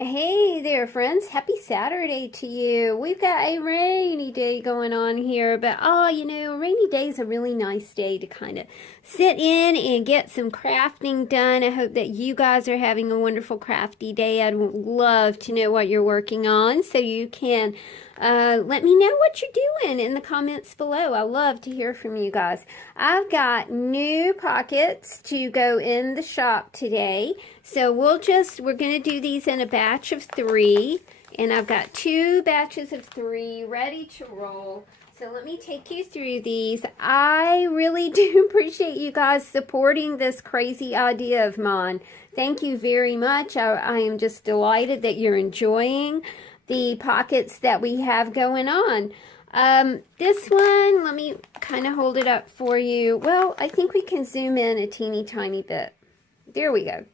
Hey there, friends. Happy Saturday to you. We've got a rainy day going on here, but a rainy day is a really nice day to kind of sit in and get some crafting done. I hope that you guys are having a wonderful crafty day. I'd love to know what you're working on so you can let me know what you're doing in the comments below. I love to hear from you guys. I've got new pockets to go in the shop today. So we're going to do these in a batch of 3. And I've got 2 batches of 3 ready to roll. So let me take you through these. I really do appreciate you guys supporting this crazy idea of mine. Thank you very much. I am just delighted that you're enjoying the pockets that we have going on. This one, let me kind of hold it up for you. Well, I think we can zoom in a teeny tiny bit. There we go.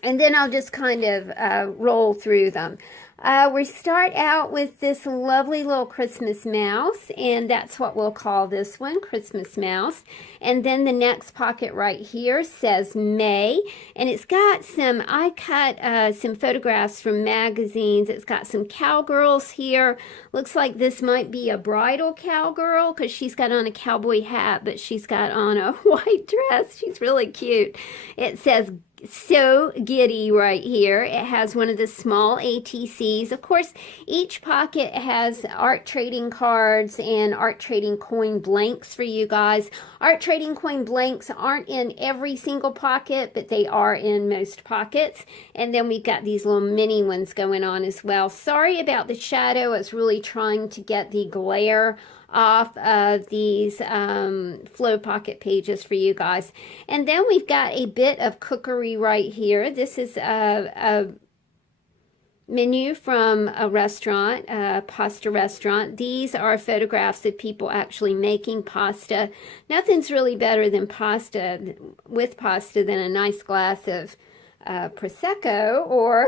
And then I'll just kind of roll through them. We start out with this lovely little Christmas mouse, and that's what we'll call this one, Christmas mouse. And then the next pocket right here says May, and it's got some, I cut some photographs from magazines. It's got some cowgirls here. Looks like this might be a bridal cowgirl because she's got on a cowboy hat, but she's got on a white dress. She's really cute. It says So Giddy right here. It has one of the small ATCs. Of course, each pocket has art trading cards and art trading coin blanks for you guys. Art trading coin blanks aren't in every single pocket, but they are in most pockets. And then we've got these little mini ones going on as well. Sorry about the shadow. I was really trying to get the glare off of these flow pocket pages for you guys. And then we've got a bit of cookery right here. This is a menu from a restaurant, a pasta restaurant. These are photographs of people actually making pasta. Nothing's really better than pasta, with pasta, than a nice glass of Prosecco or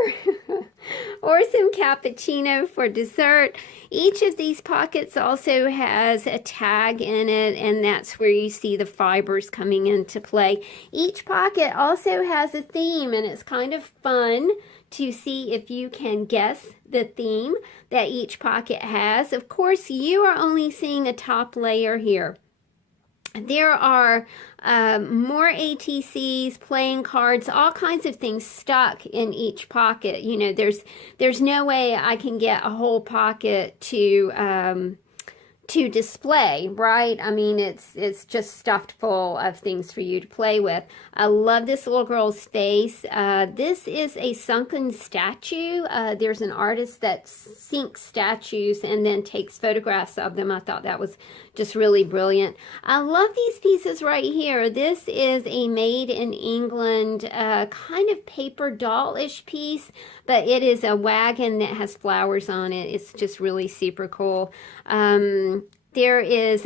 or some cappuccino for dessert. Each of these pockets also has a tag in it, and that's where you see the fibers coming into play. Each pocket also has a theme, and it's kind of fun to see if you can guess the theme that each pocket has. Of course, you are only seeing a top layer here. There are more ATCs, playing cards, all kinds of things stuck in each pocket. You know, there's no way I can get a whole pocket to display, right? I mean, it's just stuffed full of things for you to play with. I love this little girl's face. This is a sunken statue. There's an artist that sinks statues and then takes photographs of them. I thought that was just really brilliant. I love these pieces right here. This is a made in England kind of paper doll-ish piece, but it is a wagon that has flowers on it. It's just really super cool. There's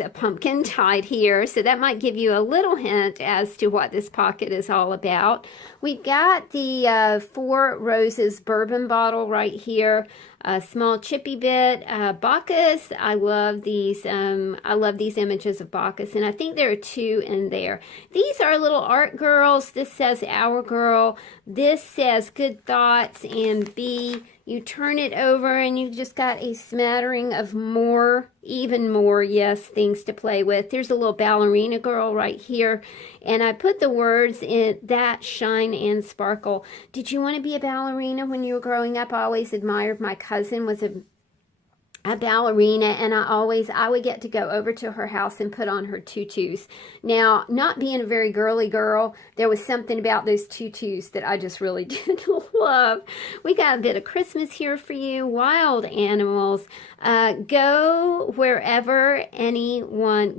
a pumpkin tied here, so that might give you a little hint as to what this pocket is all about. We've got the 4 Roses bourbon bottle right here, a small chippy bit, Bacchus. I love these images of Bacchus, and I think there are 2 in there. These are little art girls. This says Our Girl. This says Good Thoughts, and B. You turn it over and you just got a smattering of more, even more, yes, things to play with. There's a little ballerina girl right here. And I put the words in that shine and sparkle. Did you want to be a ballerina when you were growing up? I always admired my cousin was a ballerina, and I would get to go over to her house and put on her tutus. Now, not being a very girly girl, there was something about those tutus that I just really did love. We got a bit of Christmas here for you. Wild animals. Go wherever anyone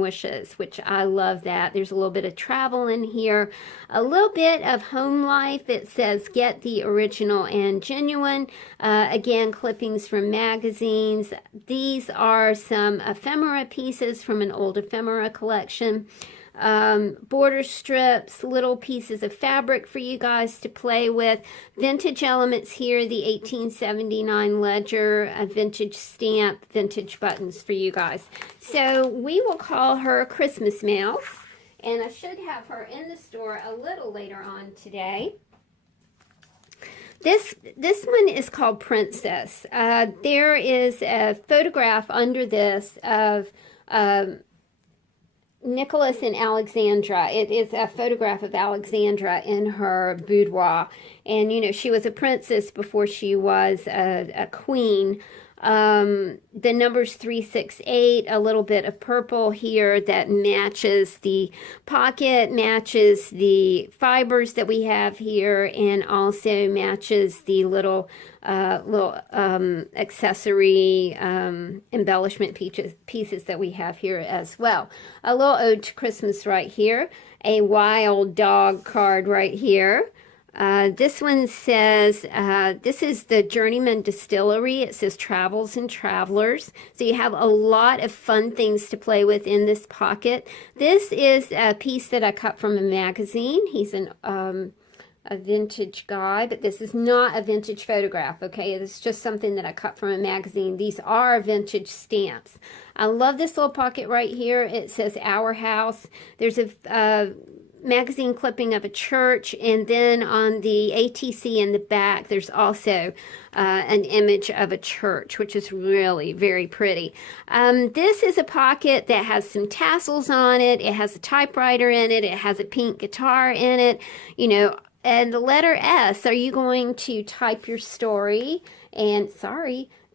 wishes, which I love that. There's a little bit of travel in here, a little bit of home life. It says get the original and genuine. Again, clippings from magazines. These are some ephemera pieces from an old ephemera collection. Border strips, little pieces of fabric for you guys to play with. Vintage elements here, the 1879 ledger, a vintage stamp, vintage buttons for you guys. So we will call her Christmas Mouse, and I should have her in the store a little later on today. This one is called Princess. There is a photograph under this of Nicholas and Alexandra. It is a photograph of Alexandra in her boudoir. And, you know, she was a princess before she was a queen. The number's 368, a little bit of purple here that matches the pocket, matches the fibers that we have here, and also matches the little accessory embellishment pieces that we have here as well. A little ode to Christmas right here, a wild dog card right here. This one says, this is the Journeyman Distillery. It says Travels and Travelers. So you have a lot of fun things to play with in this pocket. This is a piece that I cut from a magazine. He's a vintage guy, but this is not a vintage photograph, okay? It's just something that I cut from a magazine. These are vintage stamps. I love this little pocket right here. It says Our House. There's a magazine clipping of a church, and then on the ATC in the back there's also an image of a church, which is really very pretty. This is a pocket that has some tassels on it. It has a typewriter in it. It has a pink guitar in it, you know, and the letter S. Are you going to type your story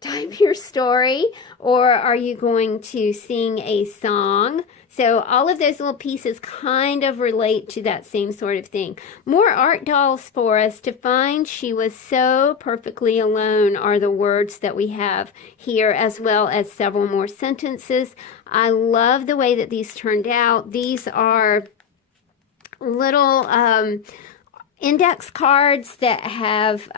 type your story, or are you going to sing a song? So all of those little pieces kind of relate to that same sort of thing. More art dolls for us to find. She was so perfectly alone are the words that we have here, as well as several more sentences. I love the way that these turned out. These are little index cards that have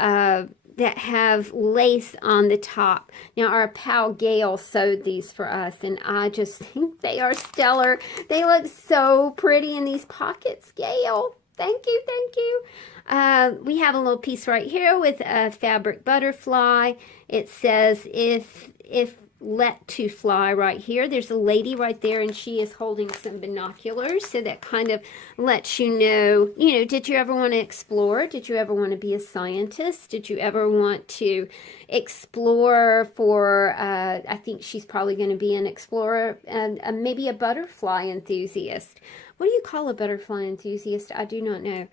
lace on the top. Now, our pal Gail sewed these for us, and I just think they are stellar. They look so pretty in these pockets, Gail. Thank you, thank you. We have a little piece right here with a fabric butterfly. It says, if let to fly right here. There's a lady right there, and she is holding some binoculars, so that kind of lets you know, did you ever want to explore? Did you ever want to be a scientist? Did you ever want to explore for, I think she's probably going to be an explorer, and maybe a butterfly enthusiast. What do you call a butterfly enthusiast? I do not know.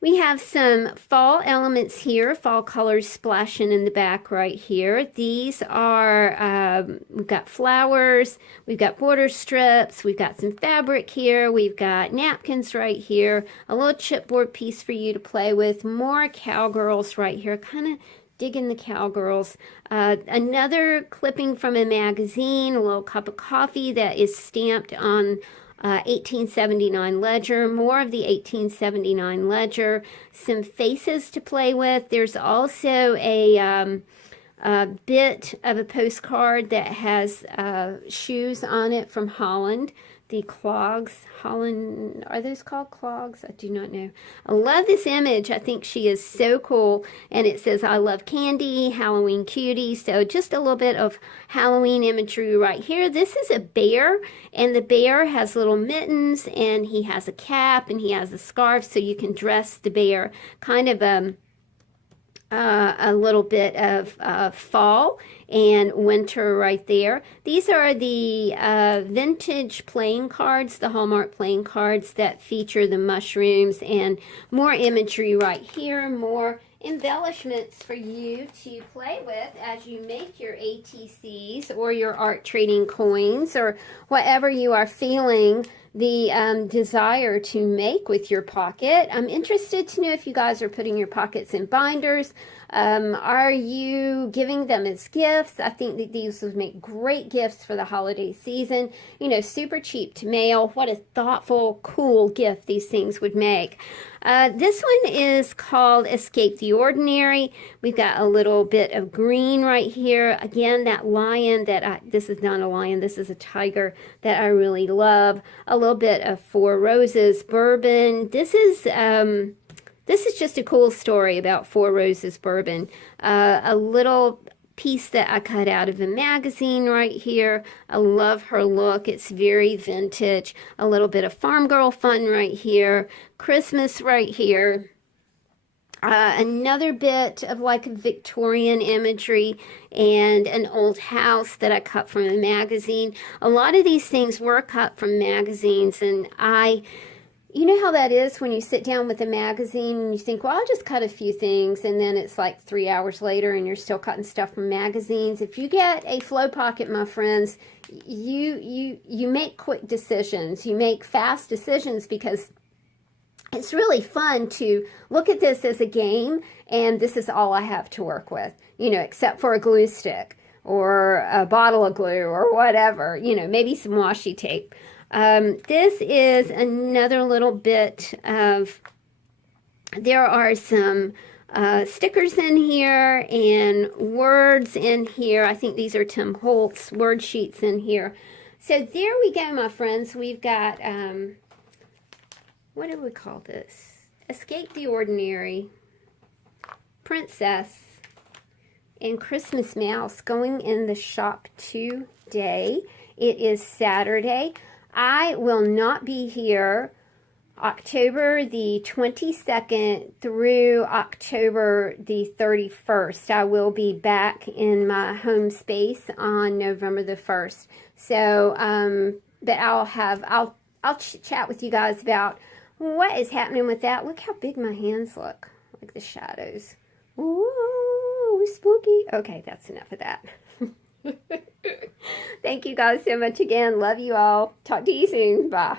We have some fall elements here, fall colors splashing in the back right here. These are, we've got flowers, we've got border strips, we've got some fabric here, we've got napkins right here, a little chipboard piece for you to play with, more cowgirls right here, kind of digging the cowgirls. Another clipping from a magazine, a little cup of coffee that is stamped on 1879 ledger, more of the 1879 ledger, some faces to play with. There's also a bit of a postcard that has shoes on it from Holland. The clogs, Holland, are those called clogs? I do not know. I love this image. I think she is so cool. And it says, I love candy, Halloween cutie. So just a little bit of Halloween imagery right here. This is a bear, and the bear has little mittens, and he has a cap, and he has a scarf, so you can dress the bear. Kind of a little bit of fall and winter right there. These are the vintage playing cards, the Hallmark playing cards that feature the mushrooms, and more imagery right here, more embellishments for you to play with as you make your ATCs or your art trading coins or whatever you are feeling the desire to make with your pocket. I'm interested to know if you guys are putting your pockets in binders. Are you giving them as gifts? I think that these would make great gifts for the holiday season. Super cheap to mail. What a thoughtful, cool gift these things would make. This one is called Escape the Ordinary. We've got a little bit of green right here. Again, that lion this is not a lion, this is a tiger that I really love. A little bit of Four Roses bourbon. This is just a cool story about Four Roses bourbon. A little piece that I cut out of a magazine right here. I love her look. It's very vintage. A little bit of farm girl fun right here. Christmas right here. Another bit of like Victorian imagery and an old house that I cut from a magazine. A lot of these things were cut from magazines, and you know how that is when you sit down with a magazine and you think, well, I'll just cut a few things, and then it's like 3 hours later and you're still cutting stuff from magazines. If you get a flow pocket, my friends, you make quick decisions. You make fast decisions because it's really fun to look at this as a game, and this is all I have to work with, you know, except for a glue stick or a bottle of glue or whatever, you know, maybe some washi tape. This is another little bit of, there are some stickers in here and words in here. I think these are Tim Holtz word sheets in here. So there we go, my friends. We've got, what do we call this? Escape the Ordinary, Princess, and Christmas Mouse going in the shop today. It is Saturday. I will not be here October the 22nd through October the 31st. I will be back in my home space on November the 1st. So, but I'll chat with you guys about what is happening with that. Look how big my hands look, like the shadows. Ooh, spooky. Okay, that's enough of that. Thank you guys so much again. Love you all. Talk to you soon. Bye.